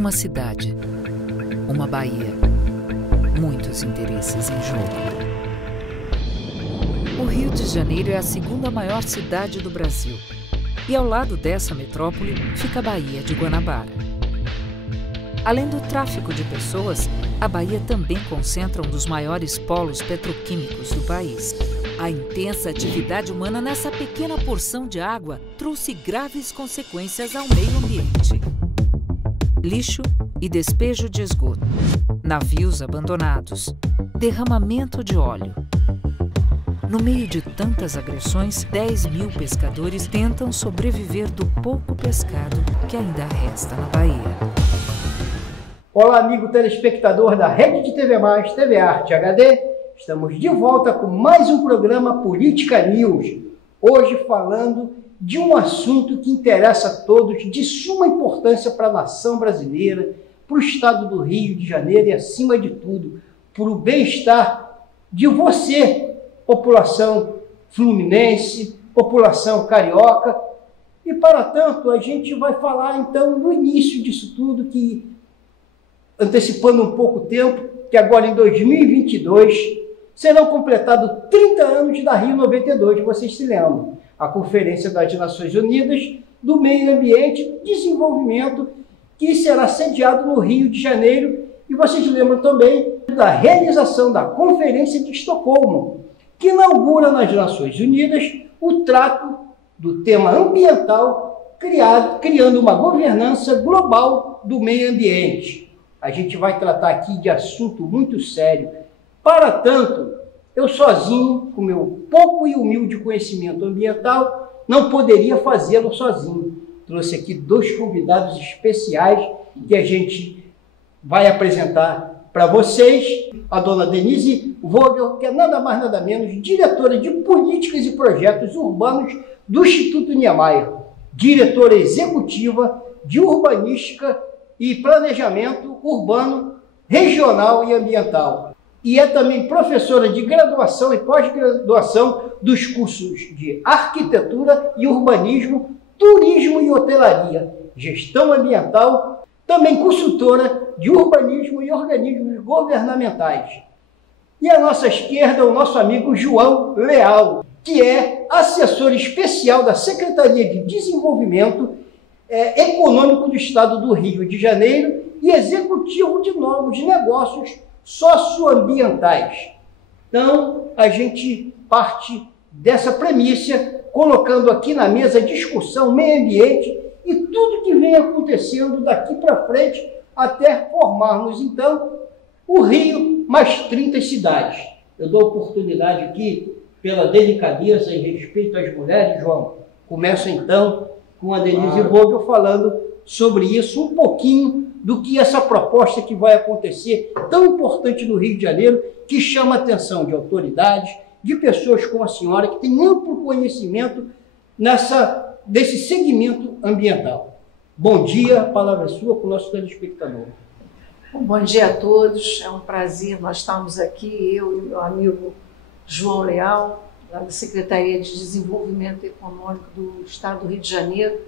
Uma cidade, uma Bahia, muitos interesses em jogo. O Rio de Janeiro é a segunda maior cidade do Brasil. E ao lado dessa metrópole fica a Baía de Guanabara. Além do tráfico de pessoas, a Bahia também concentra um dos maiores polos petroquímicos do país. A intensa atividade humana nessa pequena porção de água trouxe graves consequências ao meio ambiente. Lixo e despejo de esgoto, navios abandonados, derramamento de óleo. No meio de tantas agressões, 10 mil pescadores tentam sobreviver do pouco pescado que ainda resta na Bahia. Olá, amigo telespectador da Rede de TV+, TV Arte HD. Estamos de volta com mais um programa Política News. Hoje falando de um assunto que interessa a todos, de suma importância para a nação brasileira, para o estado do Rio de Janeiro e, acima de tudo, para o bem-estar de você, população fluminense, população carioca. E, para tanto, a gente vai falar, então, no início disso tudo, que, antecipando um pouco o tempo, que agora em 2022 serão completados 30 anos da Rio 92, vocês se lembram, a Conferência das Nações Unidas do Meio Ambiente e Desenvolvimento, que será sediado no Rio de Janeiro. E vocês lembram também da realização da Conferência de Estocolmo, que inaugura nas Nações Unidas o trato do tema ambiental, criando uma governança global do meio ambiente. A gente vai tratar aqui de assunto muito sério. Para tanto, eu sozinho, com meu pouco e humilde conhecimento ambiental, não poderia fazê-lo sozinho. Trouxe aqui dois convidados especiais que a gente vai apresentar para vocês. A dona Denise Vogel, que é nada mais nada menos diretora de Políticas e Projetos Urbanos do Instituto Niemeyer, diretora executiva de Urbanística e Planejamento Urbano, Regional e Ambiental. E é também professora de graduação e pós-graduação dos cursos de Arquitetura e Urbanismo, Turismo e Hotelaria, Gestão Ambiental, também consultora de Urbanismo e Organismos Governamentais. E à nossa esquerda, o nosso amigo João Leal, que é assessor especial da Secretaria de Desenvolvimento Econômico do Estado do Rio de Janeiro e executivo de novos negócios socioambientais. Então, a gente parte dessa premissa, colocando aqui na mesa a discussão meio ambiente e tudo que vem acontecendo daqui para frente até formarmos, então, o Rio mais 30 cidades. Eu dou oportunidade aqui, pela delicadeza e respeito às mulheres, João. Começo, então, com a Denise Vogel falando sobre isso, um pouquinho do que essa proposta que vai acontecer, tão importante no Rio de Janeiro, que chama a atenção de autoridades, de pessoas como a senhora, que tem amplo conhecimento desse segmento ambiental. Bom dia, a palavra é sua para o nosso telespectador. Bom dia a todos, é um prazer nós estarmos aqui, eu e meu amigo João Leal, da Secretaria de Desenvolvimento Econômico do Estado do Rio de Janeiro.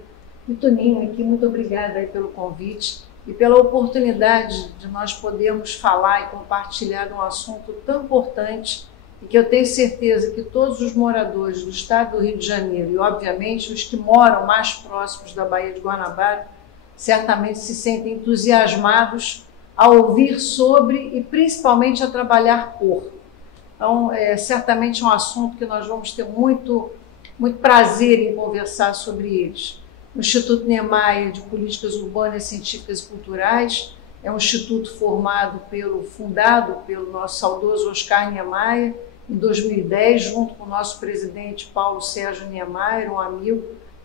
E Toninho aqui, muito obrigada aí pelo convite e pela oportunidade de nós podermos falar e compartilhar um assunto tão importante e que eu tenho certeza que todos os moradores do Estado do Rio de Janeiro e, obviamente, os que moram mais próximos da Baía de Guanabara, certamente se sentem entusiasmados a ouvir sobre e principalmente a trabalhar por. Então, certamente é um assunto que nós vamos ter muito prazer em conversar sobre eles. O Instituto Niemeyer de Políticas Urbanas, Científicas e Culturais é um instituto fundado pelo nosso saudoso Oscar Niemeyer em 2010, junto com o nosso presidente Paulo Sérgio Niemeyer, um amigo.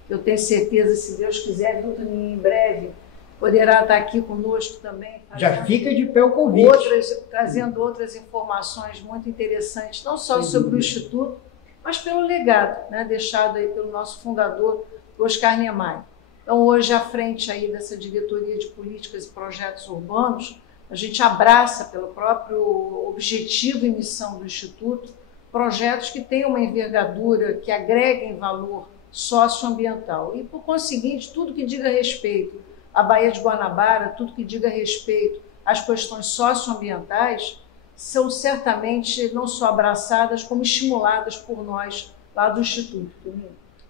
Eu tenho certeza, se Deus quiser, em breve poderá estar aqui conosco também. Já fica de pé o convite. Trazendo outras informações muito interessantes, não só sobre o Instituto, mas pelo legado, né, deixado aí pelo nosso fundador, Oscar Niemeyer. Então, hoje, à frente aí dessa diretoria de políticas e projetos urbanos, a gente abraça, pelo próprio objetivo e missão do Instituto, projetos que tenham uma envergadura, que agreguem valor socioambiental e, por conseguinte, tudo que diga respeito a Baía de Guanabara, tudo que diga respeito às questões socioambientais, são certamente não só abraçadas, como estimuladas por nós lá do Instituto.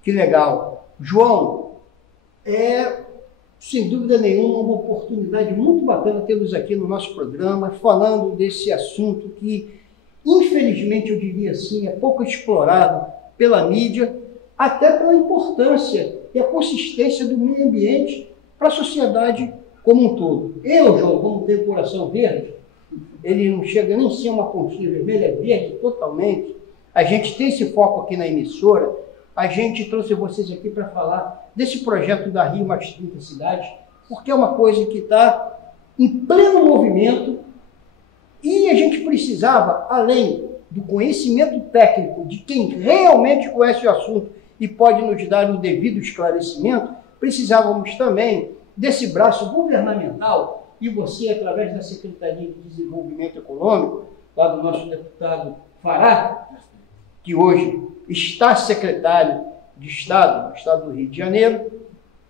Que legal. João, sem dúvida nenhuma, uma oportunidade muito bacana tê-los aqui no nosso programa, falando desse assunto que, infelizmente, eu diria assim, é pouco explorado pela mídia, até pela importância e a consistência do meio ambiente para a sociedade como um todo. Eu, João, como tenho coração verde, ele não chega nem a ser uma pontinha vermelha, é verde totalmente. A gente tem esse foco aqui na emissora. A gente trouxe vocês aqui para falar desse projeto da Rio Mais 30 Cidades, porque é uma coisa que está em pleno movimento e a gente precisava, além do conhecimento técnico de quem realmente conhece o assunto e pode nos dar o devido esclarecimento, precisávamos também desse braço governamental, e você, através da Secretaria de Desenvolvimento Econômico, lá do nosso deputado Fará, que hoje está secretário de Estado, do Estado do Rio de Janeiro,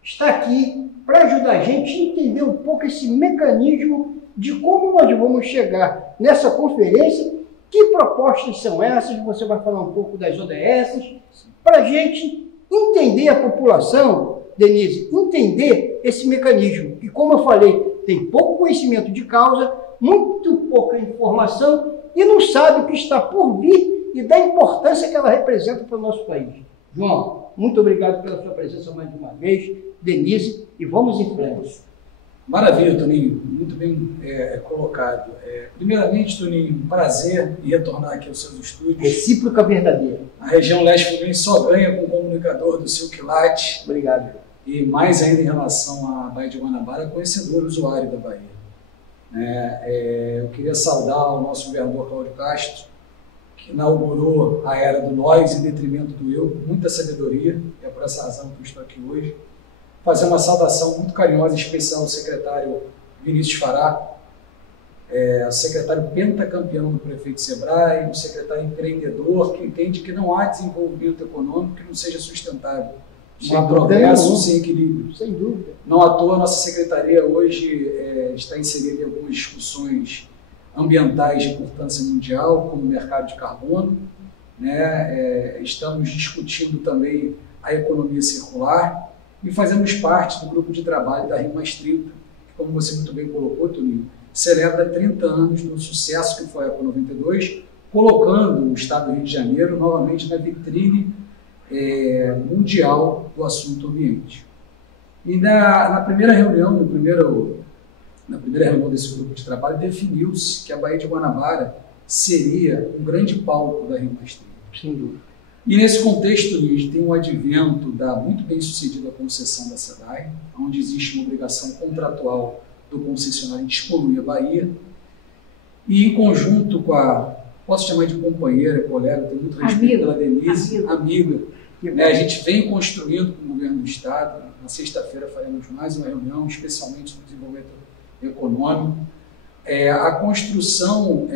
está aqui para ajudar a gente a entender um pouco esse mecanismo de como nós vamos chegar nessa conferência, que propostas são essas, você vai falar um pouco das ODS, para a gente entender a população, Denise, entender esse mecanismo, que, como eu falei, tem pouco conhecimento de causa, muito pouca informação e não sabe o que está por vir e da importância que ela representa para o nosso país. João, muito obrigado pela sua presença mais uma vez, Denise, e vamos em frente. Maravilha, Toninho, muito bem colocado. Primeiramente, Toninho, um prazer em retornar aqui aos seus estúdios. Recíproca verdadeira. A região leste fluminense só ganha com o comunicador do Silquilat. Obrigado. E mais ainda em relação à Baía de Guanabara, conhecedor, usuário da Bahia. Eu queria saudar o nosso governador Cláudio Castro, que inaugurou a era do nós em detrimento do eu, com muita sabedoria, e é por essa razão que eu estou aqui hoje. Fazer uma saudação muito carinhosa e especial ao secretário Vinícius Fará, o secretário pentacampeão do prefeito Sebrae, um secretário empreendedor que entende que não há desenvolvimento econômico que não seja sustentável. Não há progresso sem equilíbrio. Sem dúvida. Não à toa, a nossa secretaria hoje está inserida em algumas discussões ambientais de importância mundial, como o mercado de carbono. Estamos discutindo também a economia circular e fazemos parte do grupo de trabalho da Rio Mais 30, que, como você muito bem colocou, Toninho, celebra 30 anos do sucesso que foi a Eco 92, colocando o Estado do Rio de Janeiro novamente na vitrine mundial do assunto ambiente. E na primeira reunião, na primeira reunião desse grupo de trabalho, definiu-se que a Baía de Guanabara seria um grande palco da Rio Mais 30. Sem dúvida. E nesse contexto, Luiz, tem um advento da muito bem sucedida concessão da SEDAI, onde existe uma obrigação contratual do concessionário de despoluir a Bahia, e em conjunto com a, posso chamar de companheira, colega, tenho muito respeito pela Denise, amiga, a gente vem construindo com o governo do Estado. Na sexta-feira faremos mais uma reunião, especialmente no desenvolvimento econômico, a construção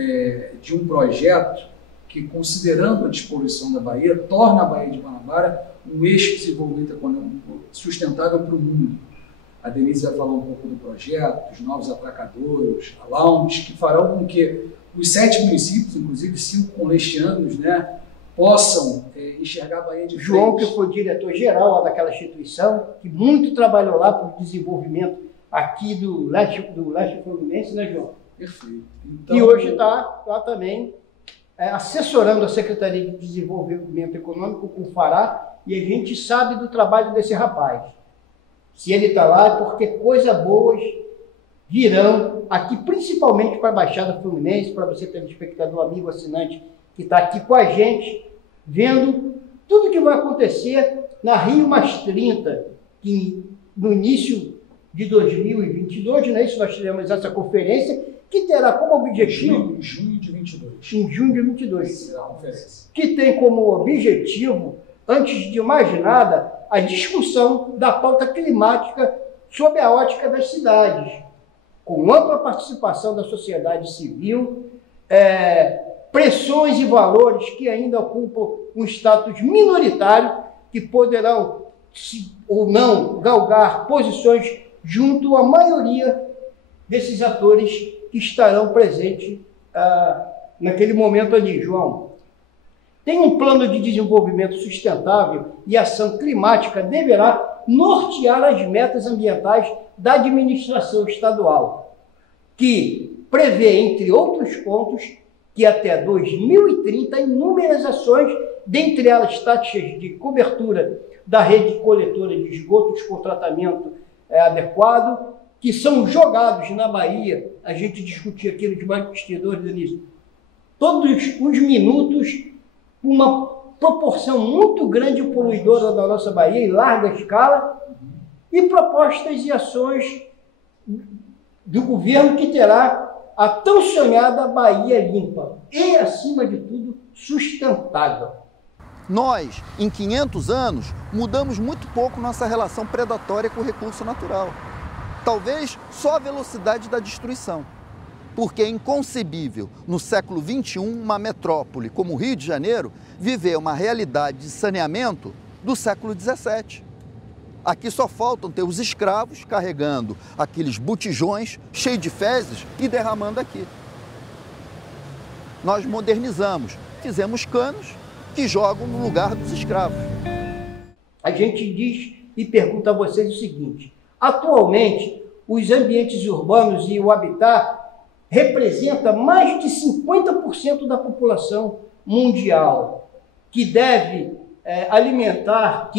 de um projeto que, considerando a despoluição da Bahia, torna a Baía de Guanabara um eixo de desenvolvimento econômico sustentável para o mundo. A Denise vai falar um pouco do projeto, dos novos atracadouros, a lounge, que farão com que os 7 municípios, inclusive 5 conlestianos, possam enxergar a Bahia de frente. João, que foi diretor-geral lá daquela instituição, que muito trabalhou lá para o desenvolvimento aqui do leste fluminense, né, João? Perfeito. Então, e hoje está lá também assessorando a Secretaria de Desenvolvimento Econômico com o Fará, e a gente sabe do trabalho desse rapaz. Se ele está lá é porque coisas boas virão aqui, principalmente para a Baixada Fluminense, para você, telespectador, amigo, assinante, que está aqui com a gente, vendo tudo que vai acontecer na Rio Mais 30, que no início de 2022, não é isso? Nós tivemos essa conferência, que terá como objetivo... Em junho de 22. Em junho de 22. Será a conferência. Que tem como objetivo, antes de mais nada, a discussão da pauta climática sob a ótica das cidades, com ampla participação da sociedade civil, pressões e valores que ainda ocupam um status minoritário, que poderão, ou não, galgar posições junto à maioria desses atores que estarão presentes naquele momento ali, João. Tem um plano de desenvolvimento sustentável e ação climática deverá nortear as metas ambientais da administração estadual, que prevê, entre outros pontos, que até 2030 inúmeras ações, dentre elas taxas de cobertura da rede coletora de esgotos com tratamento adequado, que são jogados na Bahia, a gente discutia aqui nos bastidores, Denise, todos os minutos, uma proporção muito grande poluidora da nossa Bahia, em larga escala, e propostas e ações do governo que terá a tão sonhada Bahia limpa e, acima de tudo, sustentável. Nós, em 500 anos, mudamos muito pouco nossa relação predatória com o recurso natural. Talvez só a velocidade da destruição. Porque é inconcebível, no século XXI, uma metrópole como o Rio de Janeiro viver uma realidade de saneamento do século XVII. Aqui só faltam ter os escravos carregando aqueles botijões cheios de fezes e derramando aqui. Nós modernizamos, fizemos canos que jogam no lugar dos escravos. A gente diz e pergunta a vocês o seguinte: atualmente, os ambientes urbanos e o habitat representa mais de 50% da população mundial, que deve aumentar,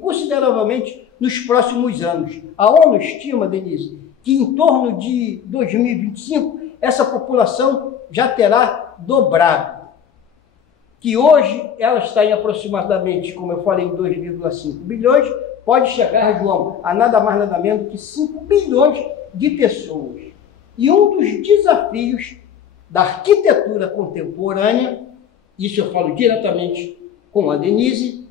consideravelmente nos próximos anos. A ONU estima, Denise, que em torno de 2025 essa população já terá dobrado. Que hoje ela está em aproximadamente, como eu falei, em 2,5 bilhões, pode chegar, João, a nada mais nada menos que 5 bilhões de pessoas. E um dos desafios da arquitetura contemporânea, isso eu falo diretamente com a Denise,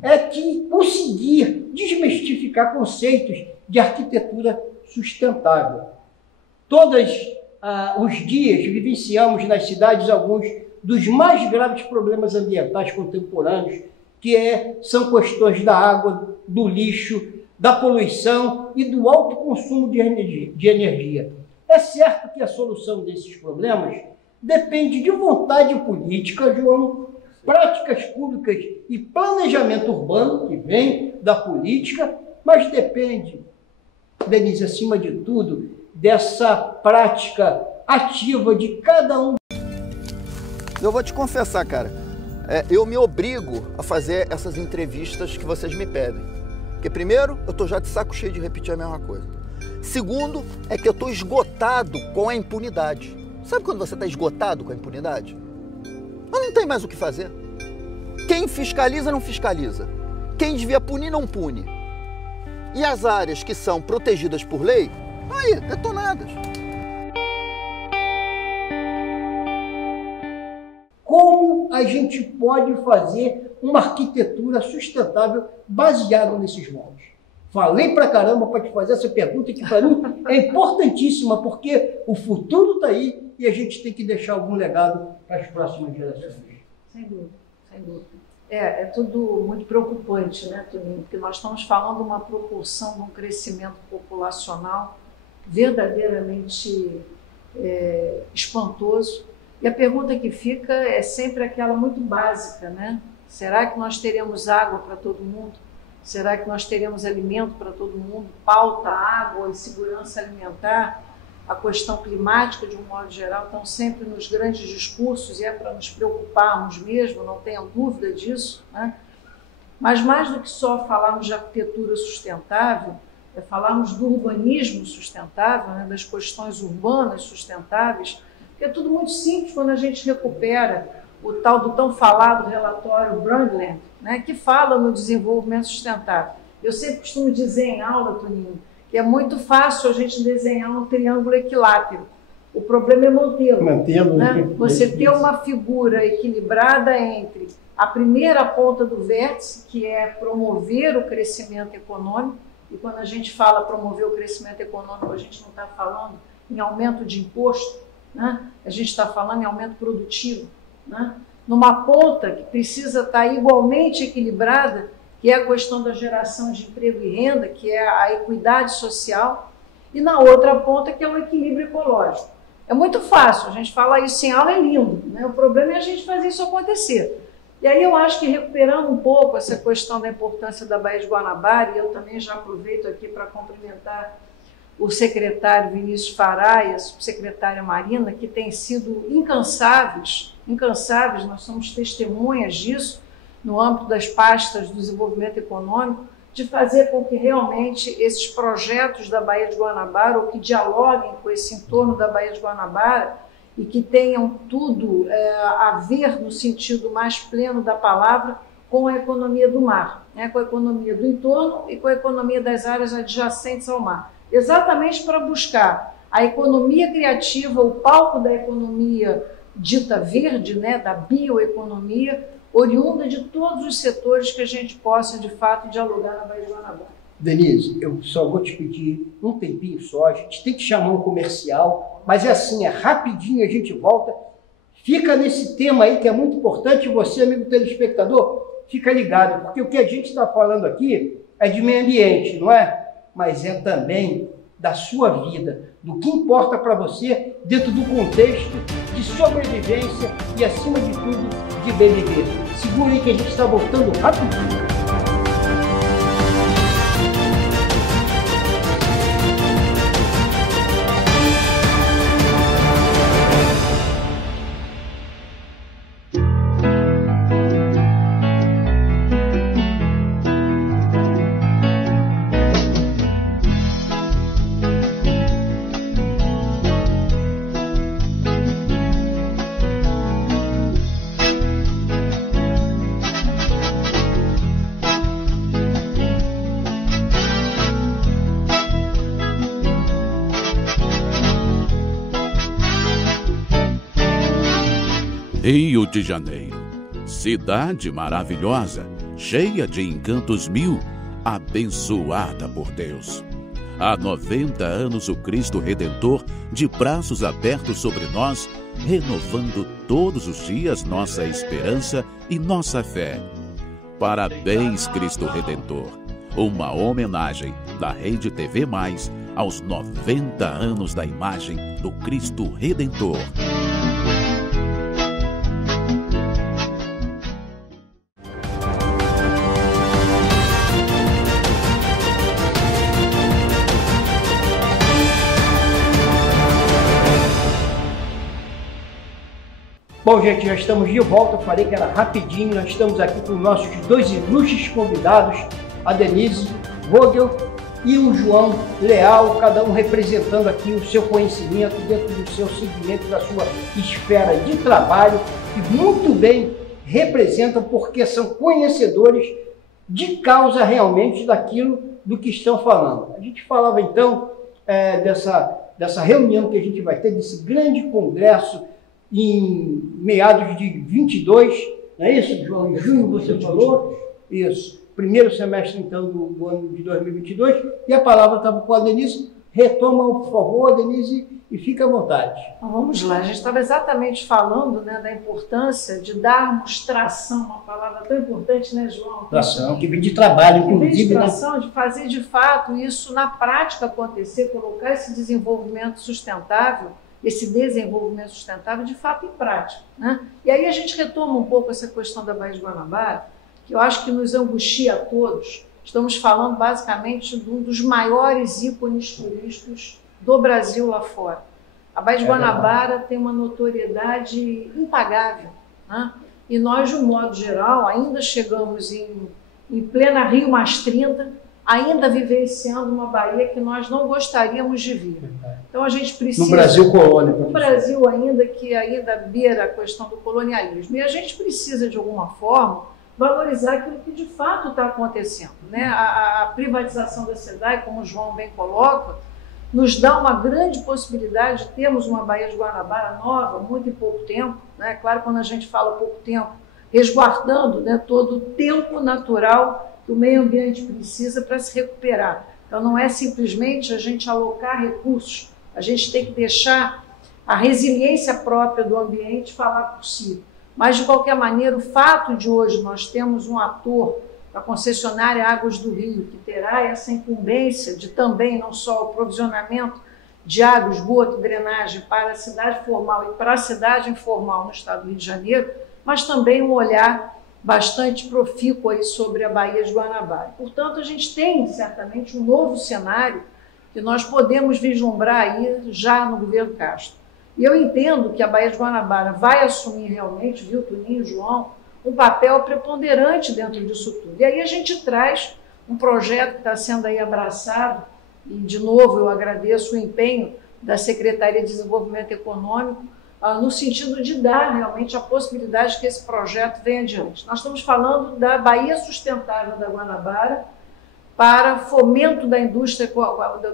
é que conseguir desmistificar conceitos de arquitetura sustentável. Todos os dias vivenciamos nas cidades alguns dos mais graves problemas ambientais contemporâneos, que são questões da água, do lixo, da poluição e do alto consumo de energia. É certo que a solução desses problemas depende de vontade política, João, práticas públicas e planejamento urbano, que vem da política, mas depende, Denise, acima de tudo, dessa prática ativa de cada um. Eu vou te confessar, cara, eu me obrigo a fazer essas entrevistas que vocês me pedem. Porque primeiro, eu tô já de saco cheio de repetir a mesma coisa. Segundo, é que eu tô esgotado com a impunidade. Sabe quando você tá esgotado com a impunidade? Mas não tem mais o que fazer. Quem fiscaliza, não fiscaliza. Quem devia punir, não pune. E as áreas que são protegidas por lei, aí, detonadas. Como a gente pode fazer uma arquitetura sustentável baseada nesses moldes? Falei pra caramba para te fazer essa pergunta que para mim é importantíssima, porque o futuro está aí e a gente tem que deixar algum legado para as próximas gerações. Sem dúvida, sem dúvida. É tudo muito preocupante, né, Toninho? Porque nós estamos falando de uma propulsão de um crescimento populacional verdadeiramente espantoso. E a pergunta que fica é sempre aquela muito básica, né? Será que nós teremos água para todo mundo? Será que nós teremos alimento para todo mundo? Pauta, água e segurança alimentar, a questão climática, de um modo geral, estão sempre nos grandes discursos e é para nos preocuparmos mesmo, não tenham dúvida disso, né? Mas mais do que só falarmos de arquitetura sustentável, é falarmos do urbanismo sustentável, né? Das questões urbanas sustentáveis, porque é tudo muito simples quando a gente recupera o tal do tão falado relatório Brundtland, né, que fala no desenvolvimento sustentável. Eu sempre costumo dizer em aula, Toninho, que é muito fácil a gente desenhar um triângulo equilátero. O problema é mantê-lo. Né? Você ter uma figura equilibrada entre a primeira ponta do vértice, que é promover o crescimento econômico, e quando a gente fala promover o crescimento econômico, a gente não está falando em aumento de imposto, né? A gente está falando em aumento produtivo, né? Numa ponta que precisa estar igualmente equilibrada que é a questão da geração de emprego e renda, que é a equidade social, e na outra ponta, que é o equilíbrio ecológico. É muito fácil, a gente fala isso em aula, é lindo, né? O problema é a gente fazer isso acontecer. E aí eu acho que recuperando um pouco essa questão da importância da Baía de Guanabara, e eu também já aproveito aqui para cumprimentar o secretário Vinícius Fará e a subsecretária Marina, que têm sido incansáveis, nós somos testemunhas disso, no âmbito das pastas do desenvolvimento econômico, de fazer com que realmente esses projetos da Baía de Guanabara, ou que dialoguem com esse entorno da Baía de Guanabara, e que tenham tudo a ver no sentido mais pleno da palavra com a economia do mar, né? Com a economia do entorno e com a economia das áreas adjacentes ao mar. Exatamente para buscar a economia criativa, o palco da economia dita verde, né? Da bioeconomia, oriunda de todos os setores que a gente possa, de fato, dialogar na Baía de Guanabara. Denise, eu só vou te pedir um tempinho só, a gente tem que chamar um comercial, mas é assim, é rapidinho, a gente volta. Fica nesse tema aí que é muito importante, você, amigo telespectador, fica ligado, porque o que a gente está falando aqui é de meio ambiente, não é? Mas é também da sua vida, do que importa para você dentro do contexto de sobrevivência e, acima de tudo, de bem viver. Segura aí que a gente está voltando rapidinho. Rio de Janeiro, cidade maravilhosa, cheia de encantos mil, abençoada por Deus. Há 90 anos o Cristo Redentor, de braços abertos sobre nós, renovando todos os dias nossa esperança e nossa fé. Parabéns, Cristo Redentor. Uma homenagem da Rede TV Mais aos 90 anos da imagem do Cristo Redentor. Bom, gente, já estamos de volta, eu falei que era rapidinho, nós estamos aqui com nossos dois ilustres convidados, a Denise Vogel e o João Leal, cada um representando aqui o seu conhecimento dentro do seu segmento, da sua esfera de trabalho, e muito bem representam porque são conhecedores de causa realmente daquilo do que estão falando. A gente falava então dessa reunião que a gente vai ter, desse grande congresso, em meados de 22, não é isso, João? Em junho você falou? Isso. Primeiro semestre, então, do ano de 2022. E a palavra estava com a Denise. Retoma, por favor, Denise, e fica à vontade. Então, vamos lá. A gente estava exatamente falando, né, da importância de darmos tração, uma palavra tão importante, né, João? Tração, que vem de trabalho, inclusive. Que vem de tração, de fazer, de fato, isso na prática acontecer, colocar esse desenvolvimento sustentável, de fato em prática, né? E aí a gente retoma um pouco essa questão da Baía de Guanabara, que eu acho que nos angustia a todos. Estamos falando basicamente de um dos maiores ícones turísticos do Brasil lá fora. A Baía de Guanabara tem uma notoriedade impagável, né? E nós, de um modo geral, ainda chegamos em plena Rio mais 30, ainda vivenciando uma Bahia que nós não gostaríamos de vir. Então a gente precisa... No Brasil colônia. No Brasil ainda, que ainda beira a questão do colonialismo. E a gente precisa, de alguma forma, valorizar aquilo que de fato está acontecendo, né? A privatização da SEDAI, como o João bem coloca, nos dá uma grande possibilidade de termos uma Baía de Guanabara nova, muito em pouco tempo, né? Claro, quando a gente fala pouco tempo, resguardando, né, todo o tempo natural que o meio ambiente precisa para se recuperar. Então não é simplesmente a gente alocar recursos, a gente tem que deixar a resiliência própria do ambiente falar por si. Mas, de qualquer maneira, o fato de hoje nós temos um ator a concessionária Águas do Rio, que terá essa incumbência de também não só o provisionamento de água, esgoto, drenagem para a cidade formal e para a cidade informal no estado do Rio de Janeiro, mas também um olhar bastante profícuo aí sobre a Baía de Guanabara. Portanto, a gente tem certamente um novo cenário que nós podemos vislumbrar aí já no governo Castro. E eu entendo que a Baía de Guanabara vai assumir realmente, viu, Toninho, João, um papel preponderante dentro disso tudo. E aí a gente traz um projeto que está sendo aí abraçado, e de novo eu agradeço o empenho da Secretaria de Desenvolvimento Econômico, no sentido de dar realmente a possibilidade de que esse projeto venha adiante. Nós estamos falando da Baía Sustentável da Guanabara para fomento da indústria,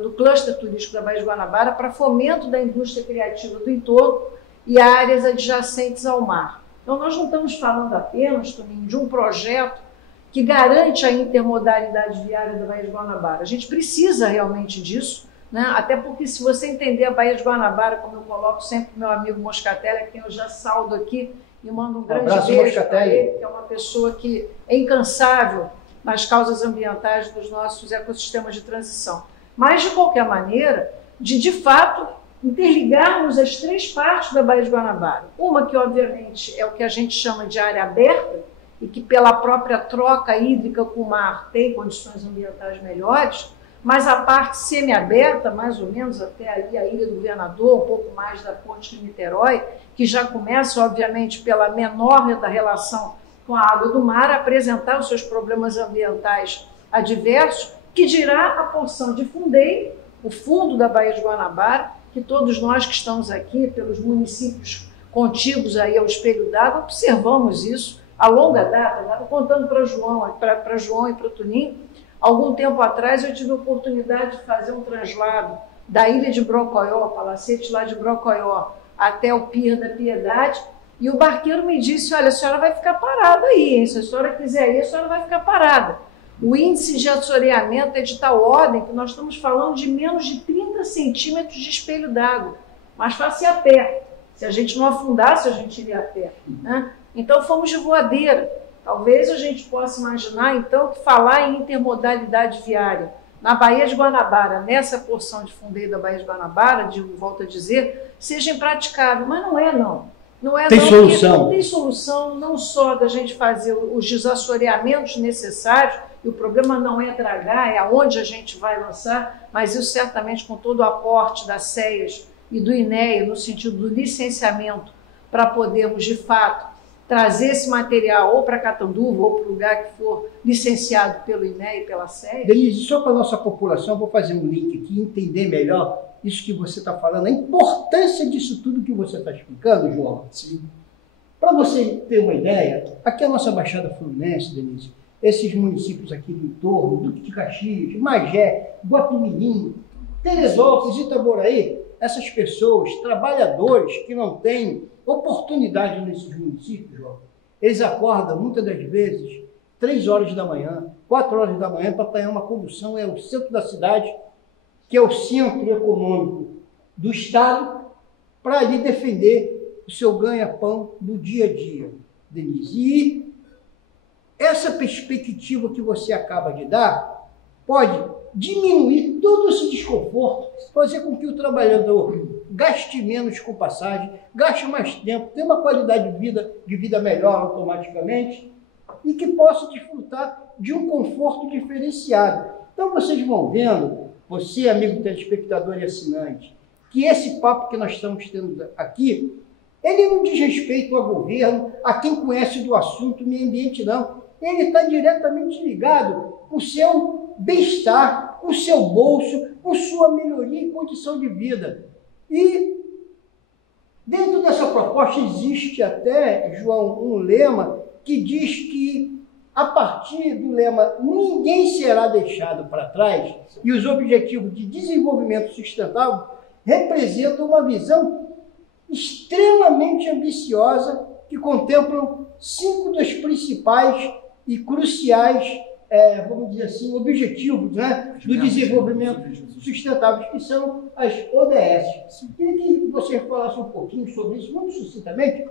do cluster turístico da Baía de Guanabara, para fomento da indústria criativa do entorno e áreas adjacentes ao mar. Então, nós não estamos falando apenas, Toninho, de um projeto que garante a intermodalidade viária da Baía de Guanabara. A gente precisa realmente disso, né? Até porque se você entender a Baía de Guanabara, como eu coloco sempre o meu amigo Moscatelli, a quem eu já saldo aqui e mando um grande beijo para ele, que é uma pessoa que é incansável nas causas ambientais dos nossos ecossistemas de transição. Mas, de qualquer maneira, de fato, interligarmos as três partes da Baía de Guanabara. Uma que, obviamente, é o que a gente chama de área aberta, e que pela própria troca hídrica com o mar tem condições ambientais melhores, mas a parte semiaberta, mais ou menos até ali a Ilha do Governador, um pouco mais da Ponte de Niterói, que já começa, obviamente, pela menor da relação com a água do mar, a apresentar os seus problemas ambientais adversos, que dirá a porção de fundeio, o fundo da Baía de Guanabara, que todos nós que estamos aqui, pelos municípios contíguos aí ao Espelho d'Água, observamos isso a longa data. Estava contando para João e para o Toninho. Algum tempo atrás eu tive a oportunidade de fazer um translado da ilha de Brocoió, Palacete lá de Brocoió, até o Pier da Piedade, e o barqueiro me disse: olha, a senhora vai ficar parada aí, hein? Se a senhora quiser ir, a senhora vai ficar parada. O índice de assoreamento é de tal ordem que nós estamos falando de menos de 30 centímetros de espelho d'água, mas faça a pé. Se a gente não afundasse, a gente iria a pé, né? Então fomos de voadeira. Talvez a gente possa imaginar, então, que falar em intermodalidade viária na Baía de Guanabara, nessa porção de fundeio da Baía de Guanabara, volto a dizer, seja impraticável. Mas não é, não. Não é, tem não, solução. Não tem solução, não só da gente fazer os desassoreamentos necessários, e o problema não é dragar, é aonde a gente vai lançar, mas isso certamente com todo o aporte da SEAS e do INEA, no sentido do licenciamento, para podermos, de fato, trazer esse material ou para Catanduva ou para o lugar que for licenciado pelo INEA e pela SEAS. Denise, só para a nossa população, vou fazer um link aqui, entender melhor isso que você está falando, a importância disso tudo que você está explicando, João. Sim. Para você ter uma ideia, aqui a nossa Baixada Fluminense, Denise, esses municípios aqui do entorno, Duque de Caxias, Magé, Guapimirim, Teresópolis, Itaboraí, essas pessoas, trabalhadores que não têm oportunidade nesses municípios, João, eles acordam muitas das vezes 3 horas da manhã, 4 horas da manhã para apanhar uma condução, é o centro da cidade, que é o centro econômico do Estado, para ali defender o seu ganha-pão do dia a dia, Denise. E essa perspectiva que você acaba de dar pode diminuir todo esse desconforto, fazer com que o trabalhador gaste menos com passagem, gaste mais tempo, tenha uma qualidade de vida melhor automaticamente e que possa desfrutar de um conforto diferenciado. Então vocês vão vendo, você, amigo telespectador e assinante, que esse papo que nós estamos tendo aqui, ele não diz respeito ao governo, a quem conhece do assunto meio ambiente, não. Ele está diretamente ligado com o seu bem-estar, com o seu bolso, com sua melhoria e condição de vida. E dentro dessa proposta existe até, João, um lema que diz que a partir do lema ninguém será deixado para trás e os objetivos de desenvolvimento sustentável representam uma visão extremamente ambiciosa que contemplam 5 dos principais e cruciais, vamos dizer assim, objetivos, né, do desenvolvimento sustentável, que são as ODS. Queria que você falasse um pouquinho sobre isso, muito sucintamente,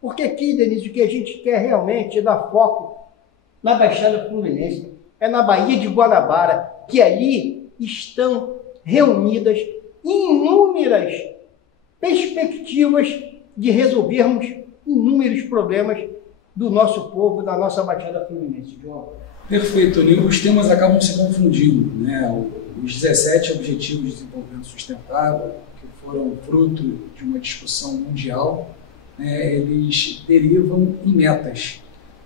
porque aqui, Denise, o que a gente quer realmente é dar foco na Baixada Fluminense, é na Baía de Guanabara, que ali estão reunidas inúmeras perspectivas de resolvermos inúmeros problemas do nosso povo, da nossa Baixada Fluminense. João. Perfeito, Toninho. Os temas acabam se confundindo, né? Os 17 Objetivos de Desenvolvimento Sustentável, que foram fruto de uma discussão mundial, né, eles derivam em metas.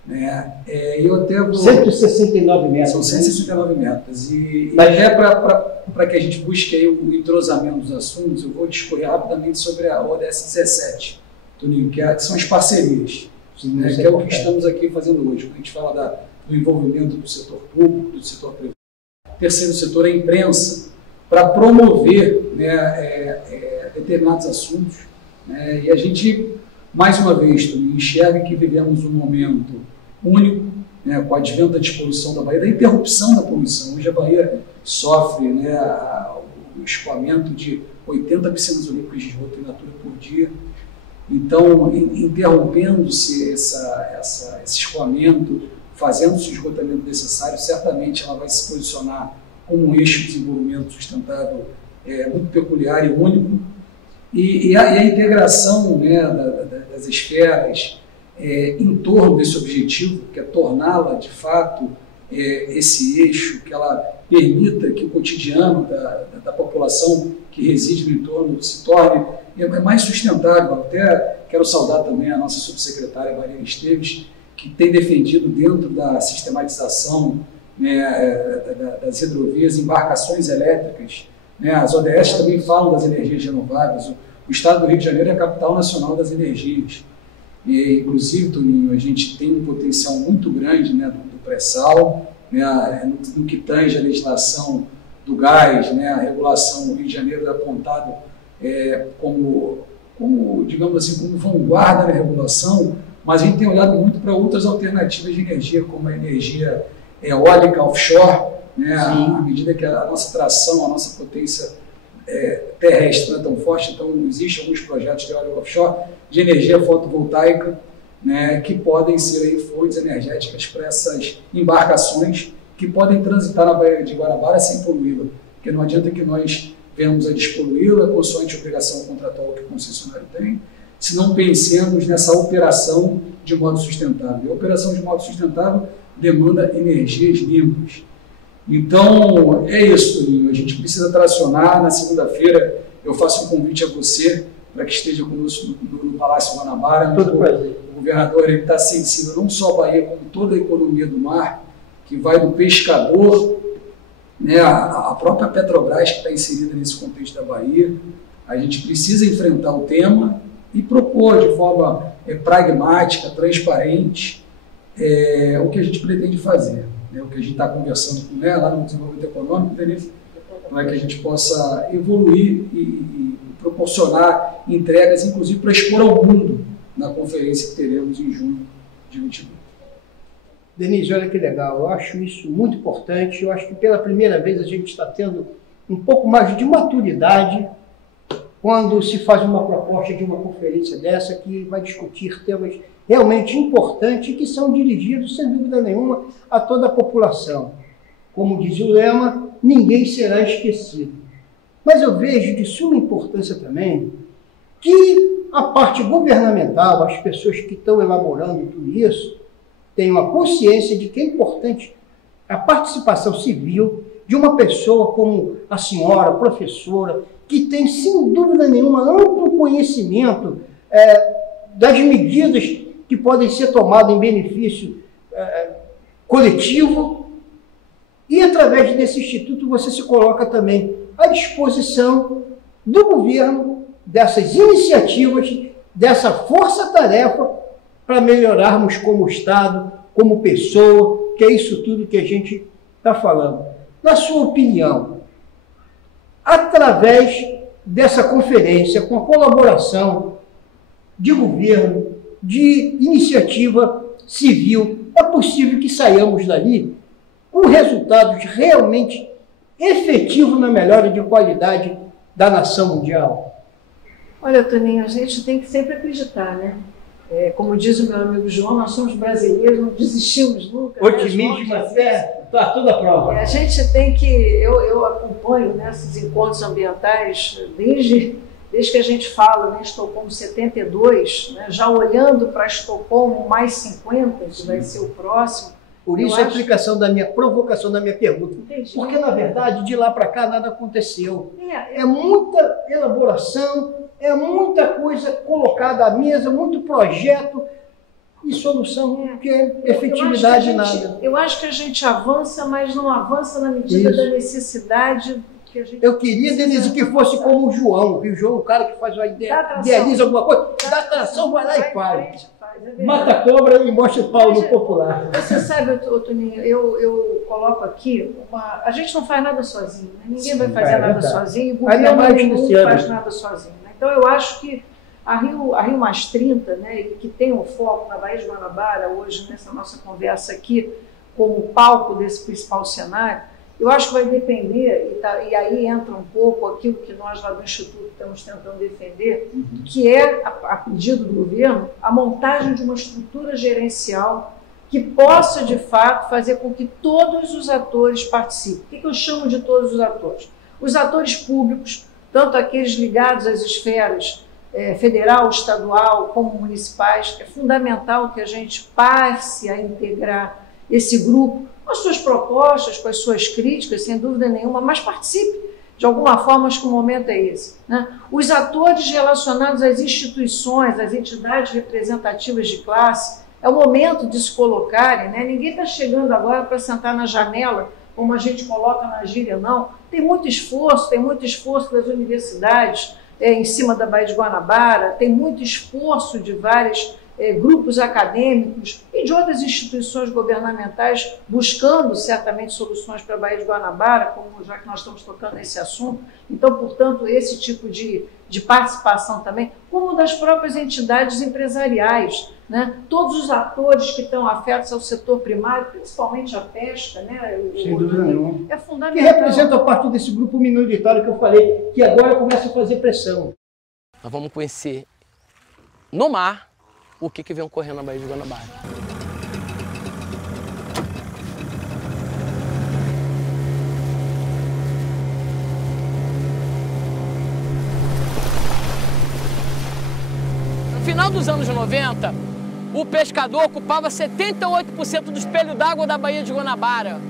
Né? Eu até vou... 169 metas. São 169 metas. E até para que a gente busque aí o entrosamento dos assuntos, eu vou discorrer rapidamente sobre a ODS 17, Toninho, que são as parcerias. Sim, né, que é o que estamos aqui fazendo hoje. Quando a gente fala do envolvimento do setor público, do setor privado, terceiro setor, a imprensa, para promover, né, determinados assuntos. Né, e a gente, mais uma vez, enxerga que vivemos um momento único, né, com a advento da despoluição da Bahia, da interrupção da poluição. Hoje a Bahia sofre, né, o escoamento de 80 piscinas olímpicas de esgoto in natura por dia. Então, interrompendo-se esse escoamento, fazendo-se o esgotamento necessário, certamente ela vai se posicionar como um eixo de desenvolvimento sustentável muito peculiar e único. E a integração, né, das esferas em torno desse objetivo, que é torná-la, de fato, esse eixo, que ela permita que o cotidiano da população que reside no entorno se torne mais sustentável. Até quero saudar também a nossa subsecretária Maria Esteves, que tem defendido dentro da sistematização, né, das hidrovias, embarcações elétricas. Né, as ODS também falam das energias renováveis. O Estado do Rio de Janeiro é a capital nacional das energias. E, inclusive, Toninho, a gente tem um potencial muito grande, né, do pré-sal, né, no que tange a legislação do gás, né, a regulação. O Rio de Janeiro é apontado como, digamos assim, como vanguarda na regulação, mas a gente tem olhado muito para outras alternativas de energia, como a energia eólica offshore, né, à medida que a nossa tração, a nossa potência terrestre não é tão forte. Então existem alguns projetos de eólica offshore, de energia fotovoltaica, né, que podem ser aí fontes energéticas para essas embarcações que podem transitar na Baía de Guanabara sem poluí-la, porque não adianta que nós venhamos a despoluí-la consoante a obrigação contratual que o concessionário tem, se não pensemos nessa operação de modo sustentável. E a operação de modo sustentável demanda energias limpas. Então, é isso, Toninho. A gente precisa tracionar. Na segunda-feira, eu faço um convite a você para que esteja conosco no Palácio Guanabara. O governador está sensível não só à Bahia, como toda a economia do mar, que vai do pescador, né, a própria Petrobras, que está inserida nesse contexto da Bahia. A gente precisa enfrentar o tema e propor de forma pragmática, transparente, o que a gente pretende fazer, né, o que a gente está conversando com ela lá no desenvolvimento econômico, para que a gente possa evoluir e proporcionar entregas, inclusive para expor ao mundo na conferência que teremos em junho de 2022. Denise, olha que legal, eu acho isso muito importante. Eu acho que pela primeira vez a gente está tendo um pouco mais de maturidade quando se faz uma proposta de uma conferência dessa, que vai discutir temas realmente importantes que são dirigidos, sem dúvida nenhuma, a toda a população. Como diz o lema, ninguém será esquecido. Mas eu vejo de suma importância também que a parte governamental, as pessoas que estão elaborando tudo isso, tenham a consciência de que é importante a participação civil de uma pessoa como a senhora, professora, que tem, sem dúvida nenhuma, amplo conhecimento das medidas que podem ser tomadas em benefício coletivo, e através desse instituto você se coloca também à disposição do governo, dessas iniciativas, dessa força-tarefa para melhorarmos como Estado, como pessoa, que é isso tudo que a gente está falando. Na sua opinião, através dessa conferência, com a colaboração de governo, de iniciativa civil, é possível que saiamos dali com resultados realmente efetivos na melhora de qualidade da nação mundial? Olha, Toninho, a gente tem que sempre acreditar, né? Como diz o meu amigo João, nós somos brasileiros, não desistimos nunca. Otimismo até, está tudo à prova. A gente tem que, eu acompanho nesses encontros ambientais desde que a gente fala em Estocolmo 72, né, já olhando para Estocolmo mais 50, que vai ser o próximo. Por isso a explicação da minha provocação, da minha pergunta. Entendi. Porque, na verdade, de lá para cá nada aconteceu. É muita elaboração, é muita coisa colocada à mesa, muito projeto e solução que é efetividade nada. Eu acho que a gente avança, mas não avança na medida da necessidade que a gente... Eu queria, Denise, que fosse como o João. O João, o cara que faz uma idealiza alguma coisa, dá atração, vai lá e faz. Mata a cobra e mostra o pau no popular. Você sabe, Toninho, eu coloco aqui, a gente não faz nada sozinho, né? Ninguém vai fazer nada sozinho, o governo não faz nada sozinho. Né? Então eu acho que a Rio+30, né, que tem um foco na Baía de Guanabara, hoje nessa nossa conversa aqui, como palco desse principal cenário, eu acho que vai depender, e aí entra um pouco aquilo que nós lá do Instituto estamos tentando defender, que é, a pedido do governo, a montagem de uma estrutura gerencial que possa, de fato, fazer com que todos os atores participem. O que eu chamo de todos os atores? Os atores públicos, tanto aqueles ligados às esferas federal, estadual, como municipais. É fundamental que a gente passe a integrar esse grupo com as suas propostas, com as suas críticas, sem dúvida nenhuma, mas participe de alguma forma, acho que o momento é esse. Né? Os atores relacionados às instituições, às entidades representativas de classe, é o momento de se colocarem, né? Ninguém está chegando agora para sentar na janela, como a gente coloca na gíria, não. Tem muito esforço das universidades em cima da Baía de Guanabara, tem muito esforço de vários grupos acadêmicos e de outras instituições governamentais buscando certamente soluções para a Baía de Guanabara, como já que nós estamos tocando nesse assunto. Então, portanto, esse tipo de participação também, como das próprias entidades empresariais, né? Todos os atores que estão afetos ao setor primário, principalmente a pesca, né? Sem dúvida nenhuma. É fundamental. Que representa parte desse grupo minoritário que eu falei, que agora começa a fazer pressão. Nós vamos conhecer no mar o que vem ocorrendo na Baía de Guanabara. No final dos anos 90, o pescador ocupava 78% do espelho d'água da Baía de Guanabara.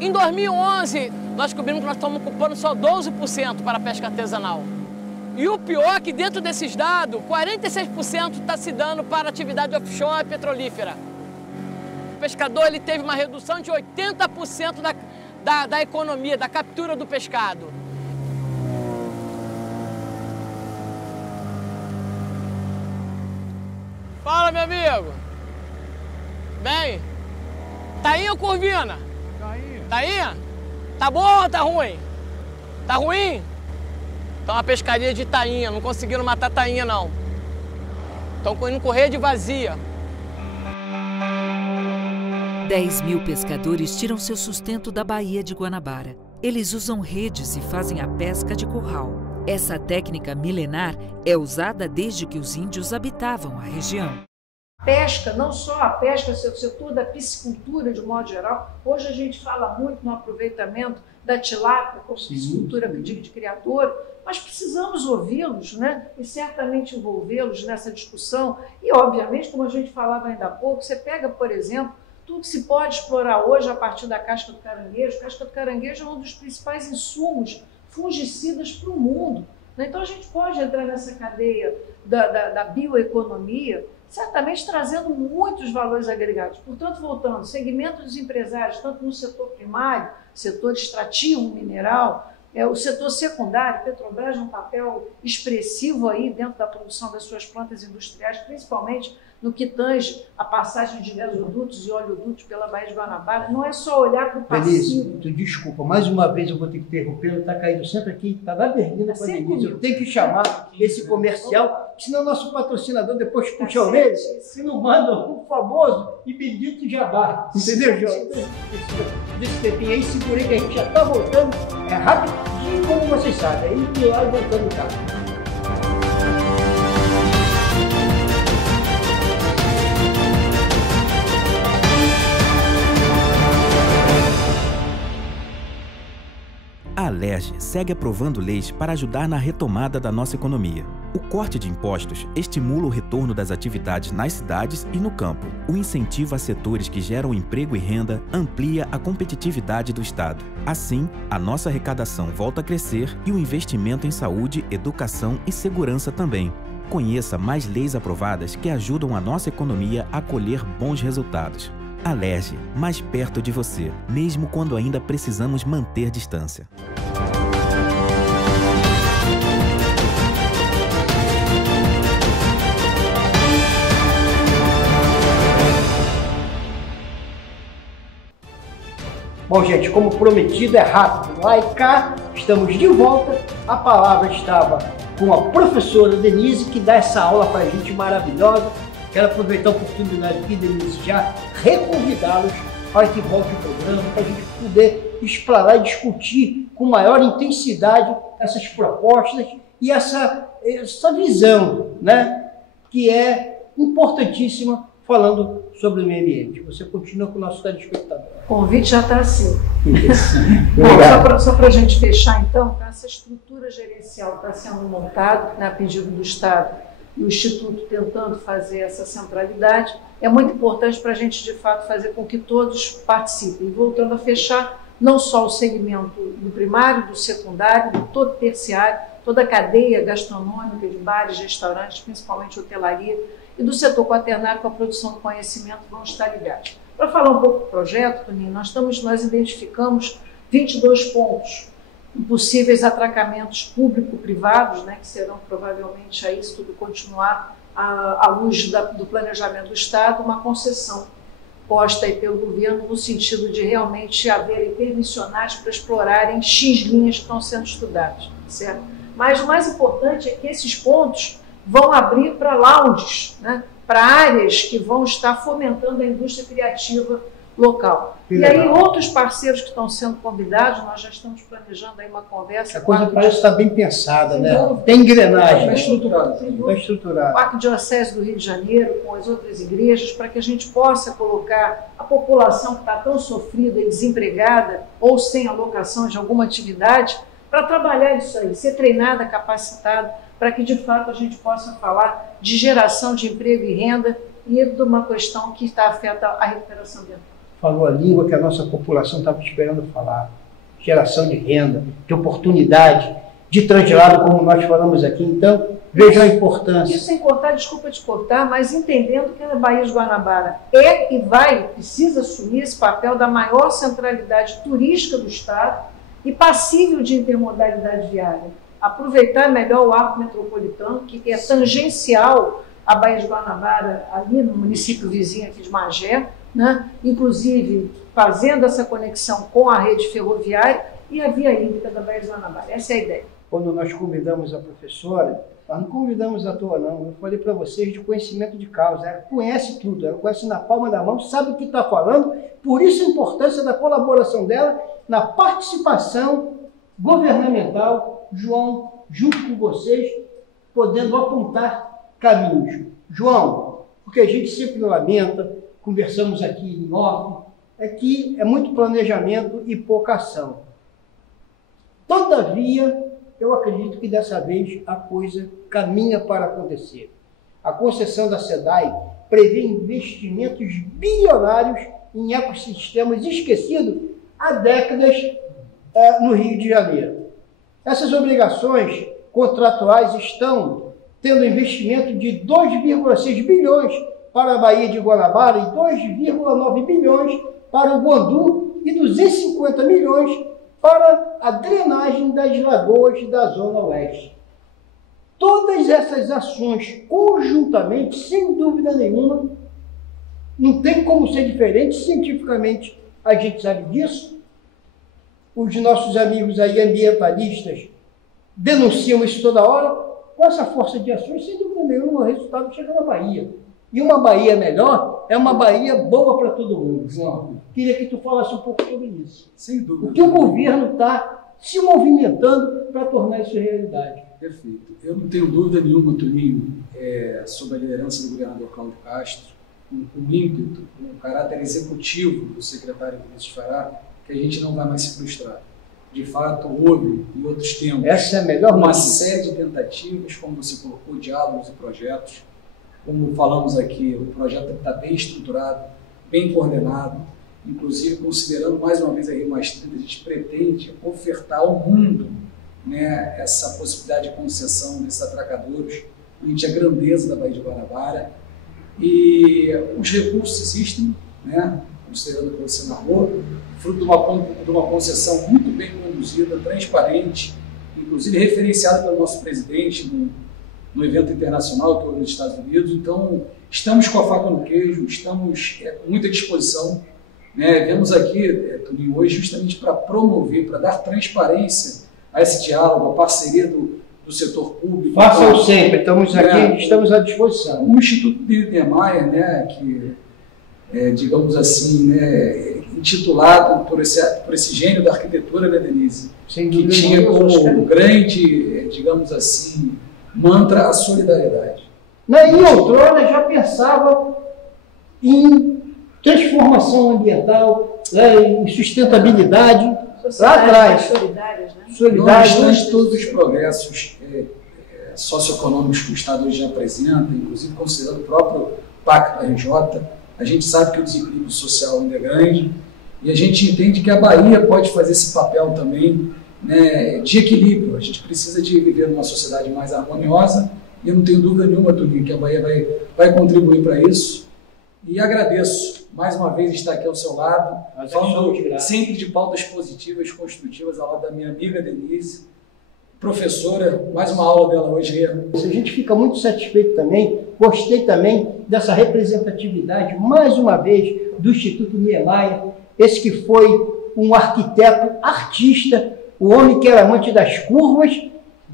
Em 2011, nós descobrimos que nós estamos ocupando só 12% para a pesca artesanal. E o pior é que dentro desses dados, 46% está se dando para atividade offshore e petrolífera. O pescador ele teve uma redução de 80% da economia, da captura do pescado. Fala, meu amigo. Bem? Tainha ou curvina? Tainha. Tainha? Tá bom ou tá ruim? Tá ruim? Então a pescaria de tainha, não conseguiram matar tainha não. Estão indo correr de vazia. 10 mil pescadores tiram seu sustento da Baía de Guanabara. Eles usam redes e fazem a pesca de curral. Essa técnica milenar é usada desde que os índios habitavam a região. Pesca, não só a pesca, o setor da piscicultura de modo geral. Hoje a gente fala muito no aproveitamento da tilápia como piscicultura de criador, mas precisamos ouvi-los, né? E certamente envolvê-los nessa discussão. E, obviamente, como a gente falava ainda há pouco, você pega, por exemplo, tudo que se pode explorar hoje a partir da casca do caranguejo. A casca do caranguejo é um dos principais insumos fungicidas para o mundo. Né? Então, a gente pode entrar nessa cadeia da bioeconomia, certamente trazendo muitos valores agregados. Portanto, voltando, segmento dos empresários, tanto no setor primário, setor extrativo mineral, o setor secundário, Petrobras tem um papel expressivo aí dentro da produção das suas plantas industriais, principalmente no que tange a passagem de gasodutos e oleodutos pela Baía de Guanabara. Não é só olhar para o passivo. Denise, desculpa, mais uma vez eu vou ter que interromper, está caindo sempre aqui, está na berlina com a Denise. Eu tenho que chamar esse comercial, senão nosso patrocinador depois puxa a orelha e não manda o famoso e bendito jabá. Entendeu, João? Desse tempinho aí, segurei que a gente já está voltando, é rapidinho, como vocês sabem, aí de lá voltando o carro. A Alerj segue aprovando leis para ajudar na retomada da nossa economia. O corte de impostos estimula o retorno das atividades nas cidades e no campo. O incentivo a setores que geram emprego e renda amplia a competitividade do Estado. Assim, a nossa arrecadação volta a crescer e o investimento em saúde, educação e segurança também. Conheça mais leis aprovadas que ajudam a nossa economia a colher bons resultados. Alerj, mais perto de você, mesmo quando ainda precisamos manter distância. Bom, gente, como prometido, é rápido. Lá e cá, estamos de volta. A palavra estava com a professora Denise, que dá essa aula para a gente maravilhosa. Quero aproveitar a oportunidade aqui, Denise, já reconvidá-los para que volte o programa, para a gente poder explorar e discutir com maior intensidade essas propostas e essa visão, né, que é importantíssima, falando sobre o meio ambiente. Você continua com o nosso telespectador. O convite já está assim. Bom, só para a gente fechar, então, essa estrutura gerencial está sendo montada, né, a pedido do Estado, e o Instituto tentando fazer essa centralidade, é muito importante para a gente, de fato, fazer com que todos participem. E voltando a fechar, não só o segmento do primário, do secundário, do todo terciário, toda a cadeia gastronômica de bares, restaurantes, principalmente hotelaria, e do setor quaternário com a produção do conhecimento vão estar ligados. Para falar um pouco do projeto, Toninho, nós identificamos 22 pontos, possíveis atracamentos público-privados, né, que serão provavelmente, aí, se tudo continuar à luz do planejamento do Estado, uma concessão posta aí pelo governo no sentido de realmente haverem permissionários para explorarem X linhas que estão sendo estudadas, certo? Mas o mais importante é que esses pontos vão abrir para lounges, né, para áreas que vão estar fomentando a indústria criativa local. E aí outros parceiros que estão sendo convidados, nós já estamos planejando aí uma conversa. A coisa parece estar bem pensada, né? Tem engrenagem. Está estruturado. Está estruturado. O Arquidiocese do Rio de Janeiro, com as outras igrejas, para que a gente possa colocar a população que está tão sofrida e desempregada ou sem alocação de alguma atividade, para trabalhar isso aí, ser treinada, capacitada, para que de fato a gente possa falar de geração de emprego e renda e de uma questão que está afeta a recuperação ambiental. Falou a língua que a nossa população estava esperando falar. Geração de renda, de oportunidade, de translado, como nós falamos aqui. Então, vejam a importância. Isso sem cortar, desculpa te cortar, mas entendendo que a Baía de Guanabara precisa assumir esse papel da maior centralidade turística do Estado e passível de intermodalidade viária. Aproveitar melhor o arco metropolitano, que é tangencial à Baía de Guanabara, ali no município vizinho aqui de Magé, né? Inclusive fazendo essa conexão com a rede ferroviária e a via hídrica da Baía de Guanabara. Essa é a ideia. Quando nós convidamos a professora, nós não convidamos à toa não, eu falei para vocês de conhecimento de causa, ela conhece tudo, ela conhece na palma da mão, sabe o que está falando, por isso a importância da colaboração dela na participação governamental, João, junto com vocês, podendo apontar caminhos. João, porque a gente sempre lamenta, conversamos aqui em off, é que é muito planejamento e pouca ação. Todavia, eu acredito que dessa vez a coisa caminha para acontecer. A concessão da SEDAI prevê investimentos bilionários em ecossistemas esquecidos há décadas no Rio de Janeiro. Essas obrigações contratuais estão tendo investimento de 2,6 bilhões para a Baía de Guanabara e 2,9 bilhões para o Guandu e 250 milhões para a drenagem das lagoas da Zona Oeste. Todas essas ações conjuntamente, sem dúvida nenhuma, não tem como ser diferente, cientificamente a gente sabe disso. Os nossos amigos aí ambientalistas denunciam isso toda hora. Com essa força de ações, sem dúvida nenhuma, o resultado chega na Bahia. E uma Bahia melhor é uma Bahia boa para todo mundo, João. Queria que tu falasse um pouco sobre isso. Sem dúvida. O que o governo está se movimentando para tornar isso realidade. Perfeito. Eu não tenho dúvida nenhuma, Toninho, sobre a liderança do governador Cláudio Castro, com ímpeto, com o caráter executivo do secretário Vinícius Fará, que a gente não vai mais se frustrar. de fato, houve em outros tempos. Essa é a melhor uma notícia. série de tentativas, como você colocou, diálogos e projetos. Como falamos aqui, o projeto está bem estruturado, bem coordenado, inclusive considerando mais uma vez a Rio+30, a gente pretende ofertar ao mundo, né, essa possibilidade de concessão desses atracadouros, ante a grandeza da Baía de Guanabara. E os recursos existem, né, considerando o que você narrou, fruto de uma concessão muito bem conduzida, transparente, inclusive referenciada pelo nosso presidente no evento internacional que houve nos Estados Unidos. Então, estamos com a faca no queijo, estamos com muita disposição. Né? Vemos aqui, Toninho, hoje justamente para promover, para dar transparência a esse diálogo, a parceria do setor público. Façam sempre, estamos aqui, estamos à disposição. O Instituto Niemeyer, né, que digamos assim, né, intitulado por esse gênio da arquitetura, né, Denise? Sem que tinha como grande, digamos assim, mantra a solidariedade. Em outrora já pensava em transformação ambiental, em sustentabilidade, lá atrás. Solidárias, né? Todos os progressos socioeconômicos que o Estado hoje apresenta, inclusive considerando o próprio Pacto RJ, a gente sabe que o desequilíbrio social ainda é grande e a gente entende que a Bahia pode fazer esse papel também, né, de equilíbrio. A gente precisa de viver numa sociedade mais harmoniosa e eu não tenho dúvida nenhuma, Toninho, que a Bahia vai contribuir para isso. E agradeço mais uma vez estar aqui ao seu lado, falando sempre de pautas positivas, construtivas, ao lado da minha amiga Denise, professora, mais uma aula dela hoje. A gente fica muito satisfeito também, gostei também dessa representatividade, mais uma vez, do Instituto Niemeyer, esse que foi um arquiteto, artista, o homem que era amante das curvas,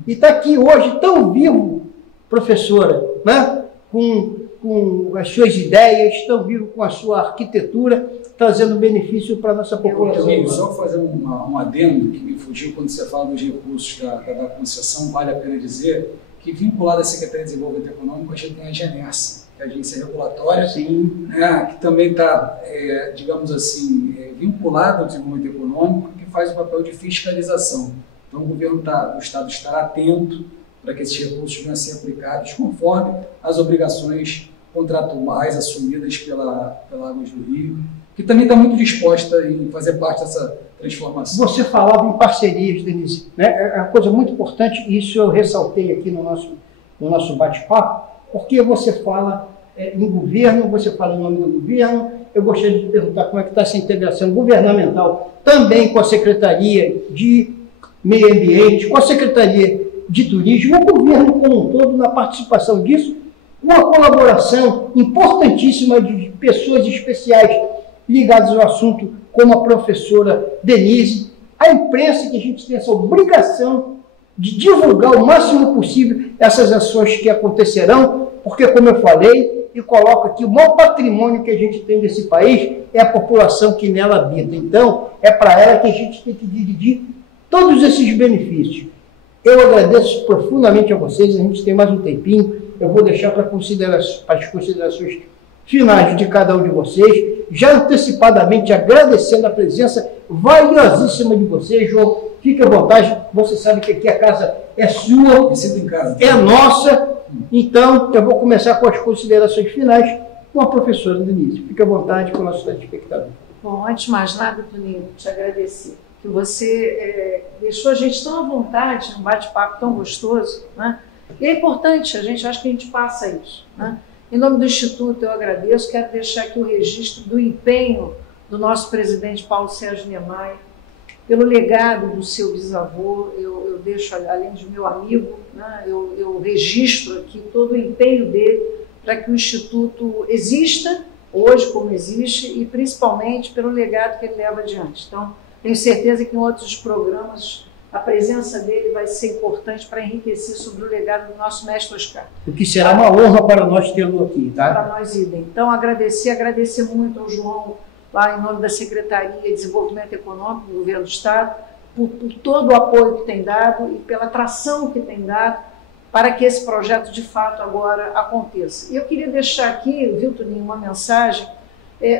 e está aqui hoje tão vivo, professora, né? com as suas ideias, tão vivo com a sua arquitetura, trazendo benefício para a nossa população. Só fazer um adendo que me fugiu quando você fala dos recursos da concessão, vale a pena dizer que, vinculado à Secretaria de Desenvolvimento Econômico, a gente tem a Genersa, que é a agência regulatória, né, que também está, digamos assim, vinculada ao desenvolvimento econômico, que faz o papel de fiscalização. Então, o governo do Estado está atento para que esses recursos venham a ser aplicados conforme as obrigações contratuais assumidas pela Águas do Rio, que também está muito disposta em fazer parte dessa transformação. Você falava em parcerias, Denise, né? É uma coisa muito importante, e isso eu ressaltei aqui no nosso bate-papo, porque você fala em governo, você fala em nome do governo. Eu gostaria de perguntar como é que está essa integração governamental também com a Secretaria de Meio Ambiente, com a Secretaria de Turismo, o governo como um todo na participação disso, uma colaboração importantíssima de pessoas especiais ligadas ao assunto, como a professora Denise, a imprensa, que a gente tem essa obrigação de divulgar o máximo possível essas ações que acontecerão, porque, como eu falei, e coloco aqui, o maior patrimônio que a gente tem desse país é a população que nela habita. Então, é para ela que a gente tem que dividir todos esses benefícios. Eu agradeço profundamente a vocês, a gente tem mais um tempinho, eu vou deixar para as considerações finais de cada um de vocês, já antecipadamente agradecendo a presença valiosíssima de vocês. João, fique à vontade, você sabe que aqui a casa é sua, é nossa, então eu vou começar com as considerações finais com a professora Denise. Fique à vontade com o nosso telespectador. Bom, antes de mais nada, Toninho, te agradecer, que você deixou a gente tão à vontade, num bate-papo tão gostoso, né? E é importante, acho que a gente passa isso, né? Em nome do Instituto, eu agradeço, quero deixar aqui o registro do empenho do nosso presidente Paulo Sérgio Niemeyer, pelo legado do seu bisavô. Eu deixo, além de meu amigo, né, eu registro aqui todo o empenho dele para que o Instituto exista hoje como existe e principalmente pelo legado que ele leva adiante. Então, tenho certeza que em outros programas a presença dele vai ser importante para enriquecer sobre o legado do nosso mestre Oscar. O que será uma honra para nós tê-lo aqui, tá? Para nós, idem. Então, agradecer muito ao João, lá em nome da Secretaria de Desenvolvimento Econômico do Governo do Estado, por todo o apoio que tem dado e pela atração que tem dado para que esse projeto, de fato, agora aconteça. E eu queria deixar aqui, viu, Toninho, uma mensagem,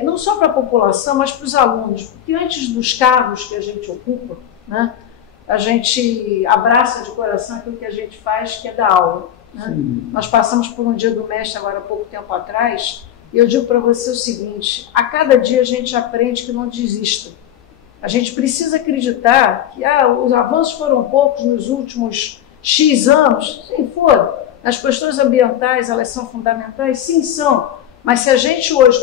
não só para a população, mas para os alunos, porque antes dos cargos que a gente ocupa, né? A gente abraça de coração aquilo que a gente faz, que é dar aula, né? Nós passamos por um dia do mestre agora há pouco tempo atrás, e eu digo para você o seguinte: a cada dia a gente aprende que não desista. A gente precisa acreditar que os avanços foram poucos nos últimos X anos, sim, foram. As questões ambientais, elas são fundamentais? Sim, são. Mas se a gente hoje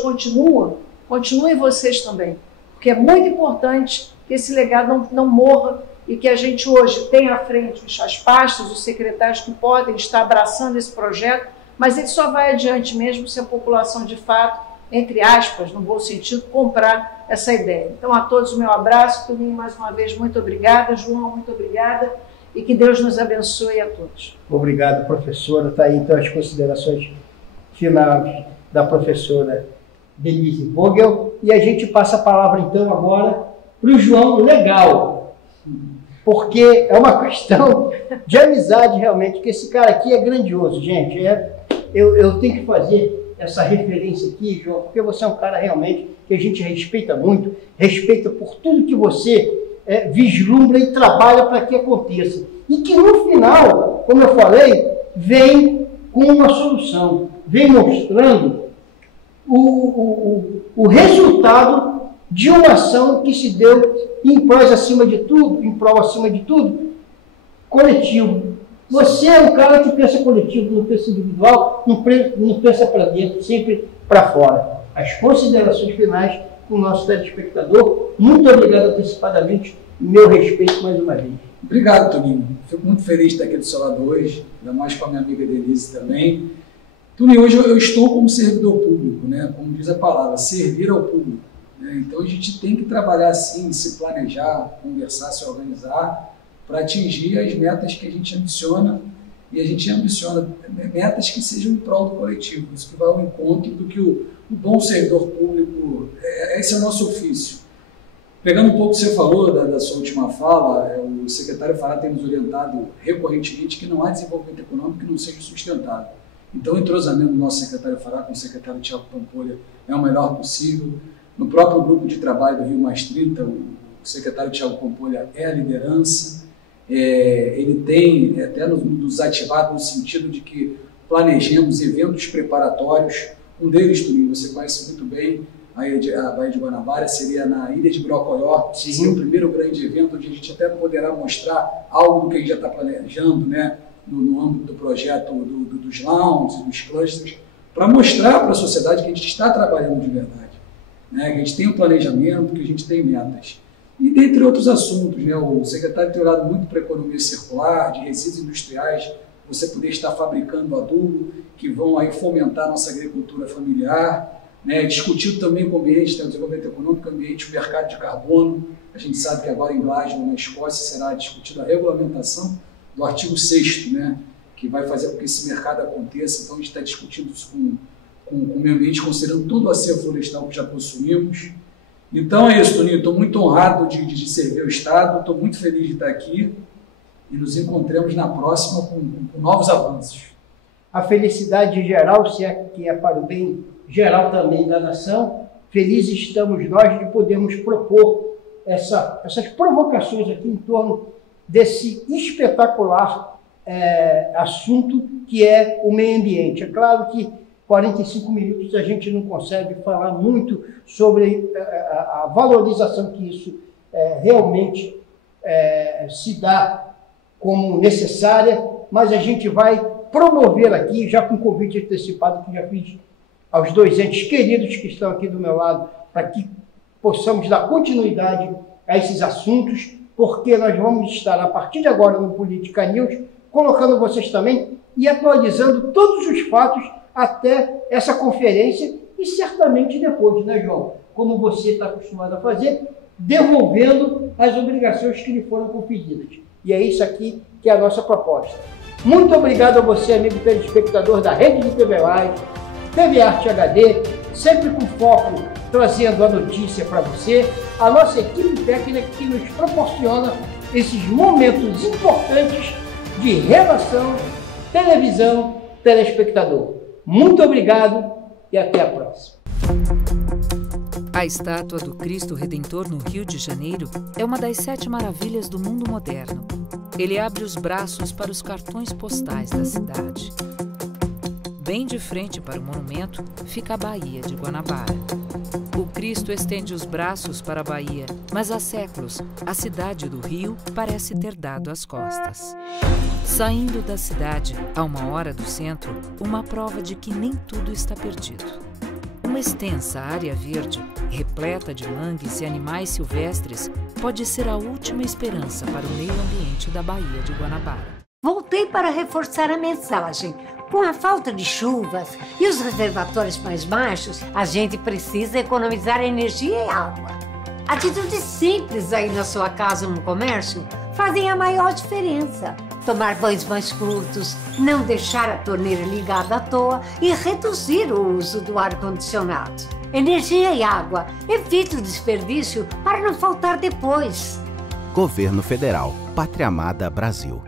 continuem vocês também, porque é muito importante que esse legado não morra e que a gente hoje tenha à frente as pastas, os secretários que podem estar abraçando esse projeto, mas ele só vai adiante mesmo se a população, de fato, entre aspas, no bom sentido, comprar essa ideia. Então, a todos o meu abraço. Toninho, mais uma vez, muito obrigada. João, muito obrigada. E que Deus nos abençoe a todos. Obrigado, professora. Está aí, então, as considerações finais da professora Denise Vogel. E a gente passa a palavra, então, agora para o João Legal, porque é uma questão de amizade, realmente, que esse cara aqui é grandioso, gente. Eu tenho que fazer essa referência aqui, João, porque você é um cara realmente que a gente respeita muito, respeita por tudo que você vislumbra e trabalha para que aconteça. E que no final, como eu falei, vem com uma solução, vem mostrando o resultado de uma ação que se deu em prol acima de tudo, coletivo. Você é um cara que pensa coletivo, não pensa individual, não pensa para dentro, sempre para fora. As considerações finais com o nosso telespectador. Muito obrigado antecipadamente, meu respeito mais uma vez. Obrigado, Toninho. Fico muito feliz de estar aqui do seu lado hoje, ainda mais com a minha amiga Denise também. Toninho, hoje eu estou como servidor público, né? Como diz a palavra, servir ao público. Né? Então a gente tem que trabalhar assim, se planejar, conversar, se organizar, para atingir as metas que a gente ambiciona, e a gente ambiciona metas que sejam em prol do coletivo. Isso que vai ao encontro do que o bom servidor público, esse é o nosso ofício. Pegando um pouco o que você falou da sua última fala, o secretário Fará tem nos orientado recorrentemente que não há desenvolvimento econômico que não seja sustentável. Então o entrosamento do nosso secretário Fará com o secretário Thiago Pampolha é o melhor possível. No próprio grupo de trabalho do Rio+30, o secretário Thiago Pampolha é a liderança. Ele tem até nos ativado no sentido de que planejemos eventos preparatórios. Um deles, Toninho, você conhece muito bem, a Baía de Guanabara, seria na Ilha de Brocoió, seria o primeiro grande evento onde a gente até poderá mostrar algo do que a gente já está planejando, né, no âmbito do projeto dos lounges, dos clusters, para mostrar para a sociedade que a gente está trabalhando de verdade, né, que a gente tem um planejamento, que a gente tem metas. E dentre outros assuntos, né, o secretário tem olhado muito para a economia circular, de resíduos industriais, você poder estar fabricando adubo que vão aí fomentar a nossa agricultura familiar, né, discutido também com o ambiente, o desenvolvimento econômico, o ambiente, o mercado de carbono. A gente sabe que agora em Glasgow, na Escócia, será discutida a regulamentação do artigo 6º, né, que vai fazer com que esse mercado aconteça. Então a gente está discutindo isso com o meio ambiente, considerando todo o acervo florestal que já possuímos. Então é isso, Toninho, estou muito honrado de servir o Estado, estou muito feliz de estar aqui e nos encontremos na próxima com novos avanços. A felicidade geral, se é que é para o bem geral também da nação, felizes estamos nós de podermos propor essas provocações aqui em torno desse espetacular assunto que é o meio ambiente. É claro que 45 minutos a gente não consegue falar muito sobre a valorização que isso realmente se dá como necessária, mas a gente vai promover aqui, já com convite antecipado que já fiz aos dois entes queridos que estão aqui do meu lado, para que possamos dar continuidade a esses assuntos, porque nós vamos estar, a partir de agora, no Política News, colocando vocês também e atualizando todos os fatos até essa conferência e certamente depois, né, João? Como você está acostumado a fazer, devolvendo as obrigações que lhe foram conferidas. E é isso aqui que é a nossa proposta. Muito obrigado a você, amigo telespectador da Rede de TV Live, TV Arte HD, sempre com foco, trazendo a notícia para você, a nossa equipe técnica que nos proporciona esses momentos importantes de relação, televisão, telespectador. Muito obrigado e até a próxima. A estátua do Cristo Redentor no Rio de Janeiro é uma das 7 maravilhas do mundo moderno. Ele abre os braços para os cartões postais da cidade. Bem de frente para o monumento fica a Baía de Guanabara. O Cristo estende os braços para a Bahia, mas há séculos a cidade do Rio parece ter dado as costas. Saindo da cidade, a 1 hora do centro, uma prova de que nem tudo está perdido. Uma extensa área verde, repleta de mangues e animais silvestres, pode ser a última esperança para o meio ambiente da Baía de Guanabara. Voltei para reforçar a mensagem. Com a falta de chuvas e os reservatórios mais baixos, a gente precisa economizar energia e água. Atitudes simples aí na sua casa ou no comércio fazem a maior diferença. Tomar banhos mais curtos, não deixar a torneira ligada à toa e reduzir o uso do ar-condicionado. Energia e água, evite o desperdício para não faltar depois. Governo Federal, Pátria Amada Brasil.